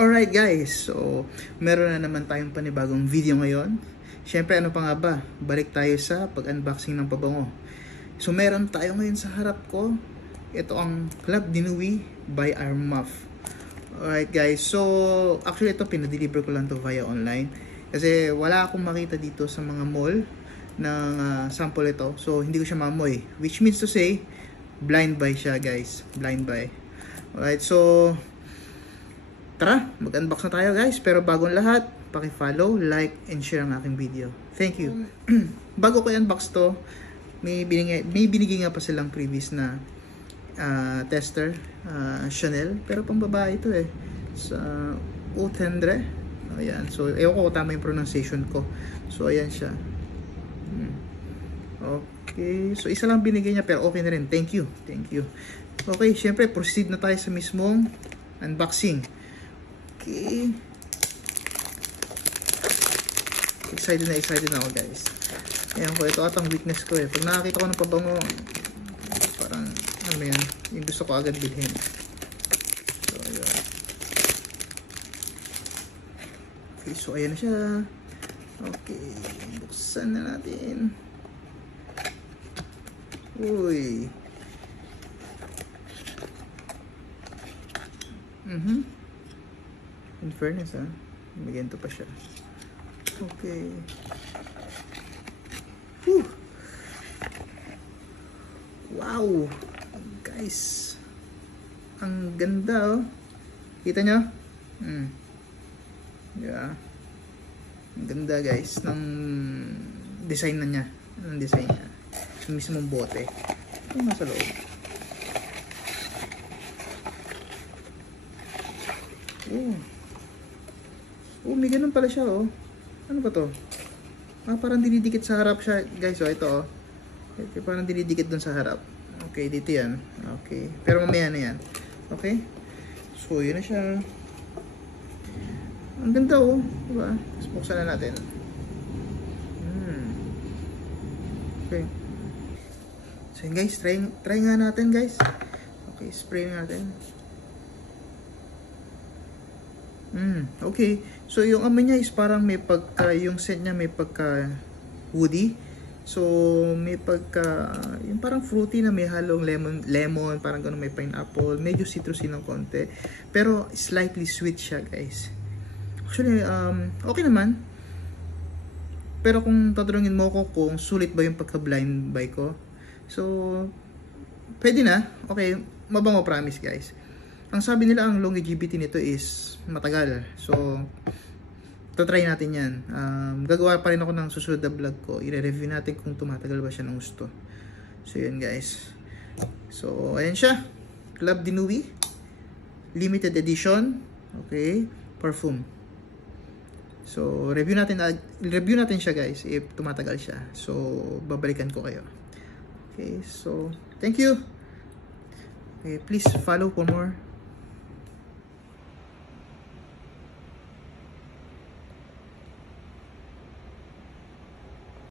Alright guys, so meron na naman tayong panibagong video ngayon. Siyempre ano pa nga ba, balik tayo sa pag-unboxing ng pabango. So meron tayo ngayon sa harap ko. Ito ang Club de Nuit by Armaf. Alright guys, so actually ito pinadeliver ko lang to via online. Kasi wala akong makita dito sa mga mall ng sample ito. So hindi ko siya maamoy. Which means to say, blind buy siya guys. Blind buy. Alright, so tara, mag-unbox na tayo guys. Pero bagong lahat, paki-follow, like, and share ang aking video. Thank you. Bago ko i-unbox to, may binigay nga pa silang previous na tester, Chanel. Pero pang babae ito eh. Sa Utendre. Ayan. So, ewan ko kung tama yung pronunciation ko. So, ayan siya. Okay. So, isa lang binigay niya pero okay na rin. Thank you. Thank you. Okay, syempre, proceed na tayo sa mismong unboxing. Okay. Excited na ako guys. Ayan ko, ito atang weakness ko eh. Pag nakakita ko ng pabango, parang, ano yan, yung gusto ko agad bilhin. So, ayan. Okay, so ayan na siya. Okay, buksan na natin. Uy. In fairness may ganito pa siya. Okay. Whew. Wow. Guys. Ang ganda oh. Kita nyo? Yeah. Ang ganda guys ng design na niya. Ang design niya. Yung mismong bote. Ito nasa loob. Oh, may ganun pala siya oh. Ano ba to? Parang dinidikit sa harap siya guys oh. Ito oh. Ito, parang dinidikit dun sa harap. Okay, dito yan. Okay. Pero mamaya na yan. Okay. So, yun na siya. Ang ganda oh. Diba? Tapos buksan na natin. Okay. So yun guys. Try nga natin guys. Okay, spray natin. Okay. So yung amoy niya is parang may pagka, yung scent niya may pagka woody. So may pagka, yung parang fruity na may halong lemon, parang gano'n, may pineapple, medyo citrusy ng konti. Pero slightly sweet siya guys. Actually, okay naman. Pero kung tatanungin mo ko kung sulit ba yung pagka-blind buy ko, so pwede na. Okay, mabango promise guys. Ang sabi nila ang longevity nito is matagal. So, try natin yan. Gagawa pa rin ako ng susunod na vlog ko. I-review natin kung tumatagal ba siya ng gusto. So, yun guys. So, ayan siya. Club de Nuit. Limited edition. Okay. Perfume. So, review natin siya guys if tumatagal siya. So, babalikan ko kayo. Okay. So, thank you. Okay, please follow for more.